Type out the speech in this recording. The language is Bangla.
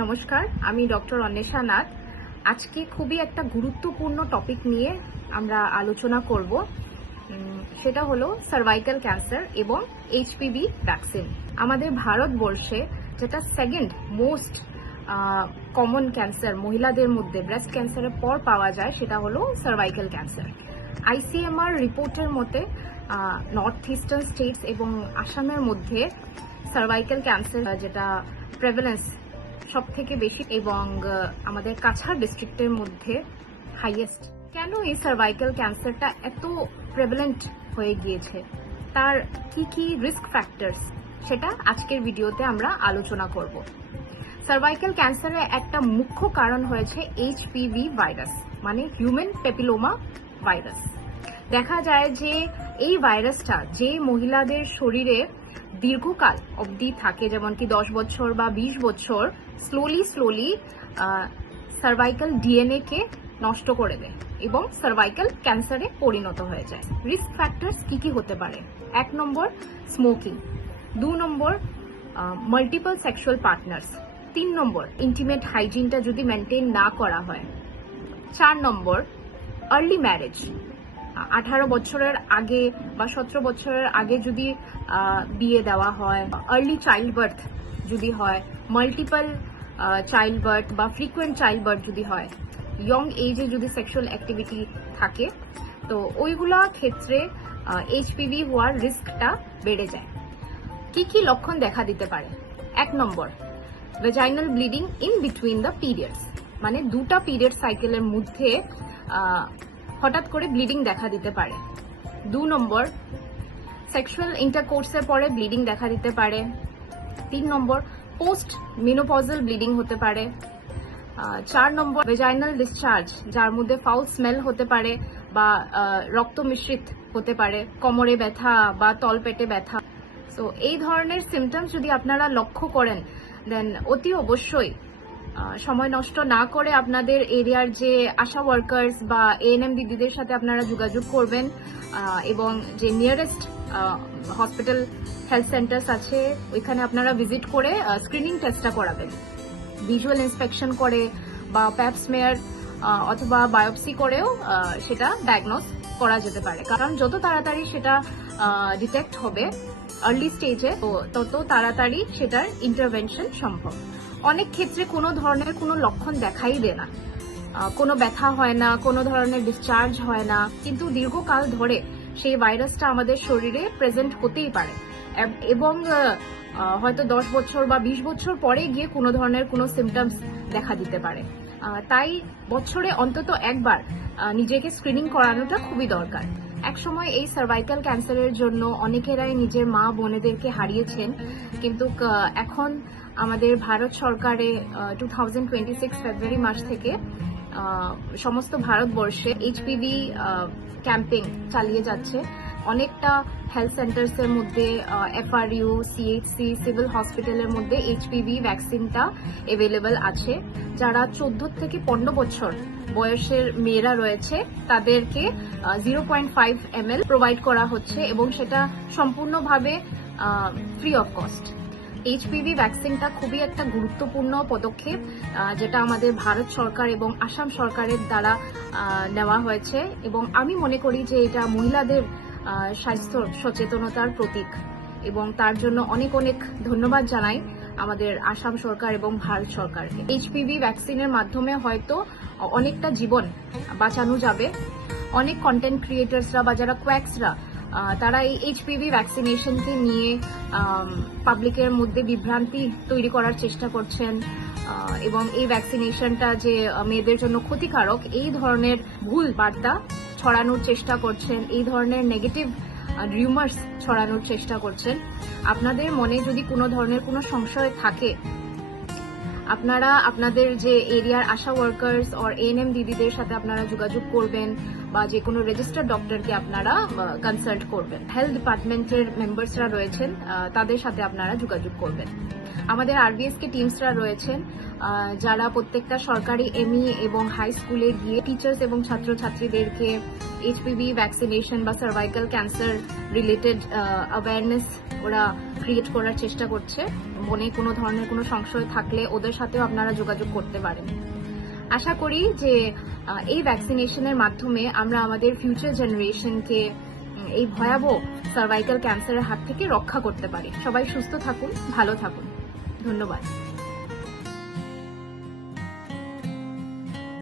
নমস্কার, আমি ডক্টর অন্বেষা নাথ। আজকে খুবই একটা গুরুত্বপূর্ণ টপিক নিয়ে আমরা আলোচনা করব। সেটা হলো সার্ভাইকাল ক্যান্সার এবং এইচপিভি ভ্যাকসিন। আমাদের ভারতবর্ষে যেটা সেকেন্ড মোস্ট কমন ক্যান্সার মহিলাদের মধ্যে ব্রেস্ট ক্যান্সারের পর পাওয়া যায়, সেটা হলো সার্ভাইকাল ক্যান্সার। আইসিএমআর রিপোর্টের মতে নর্থ ইস্টার্ন স্টেটস এবং আসামের মধ্যে সার্ভাইকাল ক্যান্সার যেটা প্রেভালেন্স সব থেকে বেশি এবং আমাদের কাছাড় ডিস্ট্রিক্টের মধ্যে হাইয়েস্ট। কেন এই সার্ভাইকাল ক্যান্সারটা এত প্রেভালেন্ট হয়ে গিয়েছে, তার কি কি রিস্ক ফ্যাক্টরস, সেটা আজকের ভিডিওতে আমরা আলোচনা করব। সার্ভাইকাল ক্যান্সারের একটা মুখ্য কারণ হয়েছে এইচপিভি ভাইরাস, মানে হিউম্যান প্যাপিলোমা ভাইরাস। দেখা যায় যে এই ভাইরাসটা যে মহিলাদের শরীরে দীর্ঘকাল অবধি থাকে, যেমন কি 10 বছর বা 20 বছর, স্লোলি সার্ভাইকাল ডিএনএ কে নষ্ট করে দেয় এবং সার্ভাইকাল ক্যান্সারে পরিণত হয়ে যায়। রিস্ক ফ্যাক্টরস কি কি হতে পারে? 1 নম্বর স্মোকিং, 2 নম্বর মাল্টিপল সেক্সুয়াল পার্টনার্স, 3 নম্বর ইন্টিমেট হাইজিনটা যদি মেনটেন না করা হয়, 4 নম্বর আর্লি ম্যারেজ, 18 বছরের আগে বা 17 বছরের আগে যদি বিয়ে দেওয়া হয়, আর্লি চাইল্ড বার্থ যদি হয়, মাল্টিপল চাইল্ড বার্থ বা ফ্রিকুয়েন্ট চাইল্ড বার্থ যদি হয়, ইয়ং এজে যদি সেক্সুয়াল অ্যাক্টিভিটি থাকে, তো ওইগুলা ক্ষেত্রে এইচপিভি হওয়ার রিস্কটা বেড়ে যায়। কি কি লক্ষণ দেখা দিতে পারে? 1 নম্বর vaginal bleeding in between the periods, মানে দুটা পিরিয়ড সাইকেলের মধ্যে হঠাৎ করে ব্লিডিং দেখা দিতে পারে। 2 নম্বর সেক্সুয়াল ইন্টারকোর্সের পরে ব্লিডিং দেখা দিতে পারে। 3 নম্বর পোস্ট মেনোপজাল ব্লিডিং হতে পারে। 4 নম্বর ভেজাইনাল ডিসচার্জ, যার মধ্যে ফাউল স্মেল হতে পারে বা রক্ত মিশ্রিত হতে পারে, কোমরে ব্যথা বা তলপেটে ব্যথা। সো এই ধরনের সিমটমস যদি আপনারা লক্ষ্য করেন, দেন অতি অবশ্যই সময় নষ্ট না করে আপনাদের এরিয়ার যে আশা ওয়ার্কার্স বা এএনএম দিদিদের সাথে আপনারা যোগাযোগ করবেন এবং যে নিয়ারেস্ট হসপিটাল হেলথ সেন্টার্স আছে ওইখানে আপনারা ভিজিট করে স্ক্রিনিং টেস্টটা করাবেন। ভিজুয়াল ইন্সপেকশন করে বা প্যাপ স্মেয়ার অথবা বায়োপসি করেও সেটা ডায়াগনোস করা যেতে পারে, কারণ যত তাড়াতাড়ি সেটা ডিটেক্ট হবে আর্লি স্টেজে, তত তাড়াতাড়ি সেটার ইন্টারভেনশন সম্ভব। অনেক ক্ষেত্রে কোনো ধরনের কোনো লক্ষণ দেখাই দেয় না, কোনো ব্যথা হয় না, কোনো ধরনের ডিসচার্জ হয় না, কিন্তু দীর্ঘকাল ধরে সেই ভাইরাসটা আমাদের শরীরে প্রেজেন্ট হতেই পারে এবং হয়তো 10 বছর বা 20 বছর পরে গিয়ে কোনো ধরনের কোনো সিমটমস দেখা দিতে পারে। তাই বছরে অন্তত একবার নিজেকে স্ক্রিনিং করানোটা খুবই দরকার। এক সময় এই সার্ভাইকাল ক্যান্সারের জন্য অনেকেরাই নিজের মা বোনেদেরকে হারিয়েছেন, কিন্তু এখন আমাদের ভারত সরকারে 2026 ফেব্রুয়ারি মাস থেকে সমস্ত ভারতবর্ষে এইচপিভি ক্যাম্পেইন চালিয়ে যাচ্ছে। অনেকটা হেলথ সেন্টার্সের মধ্যে, এফআরইউ, সিএইচসি, সিভিল হসপিটালের মধ্যে এইচপিভি ভ্যাকসিনটা অ্যাভেলেবল আছে। যারা 14 থেকে 15 বছর বয়সের মেয়েরা রয়েছে তাদেরকে 0.5 ml প্রোভাইড করা হচ্ছে এবং সেটা সম্পূর্ণভাবে ফ্রি অফ কস্ট। এইচপিভি ভ্যাকসিনটা খুবই একটা গুরুত্বপূর্ণ পদক্ষেপ, যেটা আমাদের ভারত সরকার এবং আসাম সরকারের দ্বারা নেওয়া হয়েছে এবং আমি মনে করি যে এটা মহিলাদের স্বাস্থ্য সচেতনতার প্রতীক এবং তার জন্য অনেক অনেক ধন্যবাদ জানাই আমাদের আসাম সরকার এবং ভারত সরকারকে। এইচপিভি ভ্যাকসিনের মাধ্যমে হয়তো অনেকটা জীবন বাঁচানো যাবে। অনেক কন্টেন্ট ক্রিয়েটার্সরা বা যারা কোয়াক্সরা তারা এই এইচপিভি ভ্যাকসিনেশনকে নিয়ে পাবলিকের মধ্যে বিভ্রান্তি তৈরি করার চেষ্টা করছেন এবং এই ভ্যাকসিনেশনটা যে মেয়েদের জন্য ক্ষতিকারক, এই ধরনের ভুল বার্তা ছড়ানোর চেষ্টা করছেন, এই ধরনের নেগেটিভ রিউমার্স ছড়ানোর চেষ্টা করছেন। আপনাদের মনে যদি কোনো ধরনের কোনো সংশয় থাকে, আপনারা আপনাদের যে এরিয়ার আশা ওয়ার্কার্স অর এএনএম দিদিদের সাথে আপনারা যোগাযোগ করবেন বা যে কোনো রেজিস্টার্ড ডক্টরকে আপনারা কনসাল্ট করবেন। হেলথ ডিপার্টমেন্টের মেম্বার্সরা রয়েছেন, তাদের সাথে আপনারা যোগাযোগ করবেন। আমাদের আরবিএসকে টিমসরা রয়েছেন, যারা প্রত্যেকটা সরকারি এমই এবং হাই স্কুলে গিয়ে টিচার্স এবং ছাত্রছাত্রীদেরকে এইচপিভি ভ্যাকসিনেশন বা সার্ভাইকাল ক্যান্সার রিলেটেড অ্যাওয়ারনেস ওরা ক্রিয়েট করার চেষ্টা করছে। মনে কোনো ধরনের কোনো সংশয় থাকলে ওদের সাথেও আপনারা যোগাযোগ করতে পারেন। আশা করি যে এই ভ্যাকসিনেশনের মাধ্যমে আমরা আমাদের ফিউচার জেনারেশনকে এই ভয়াবহ সার্ভাইকাল ক্যান্সারের হাত থেকে রক্ষা করতে পারি। সবাই সুস্থ থাকুন, ভালো থাকুন। ধন্যবাদ।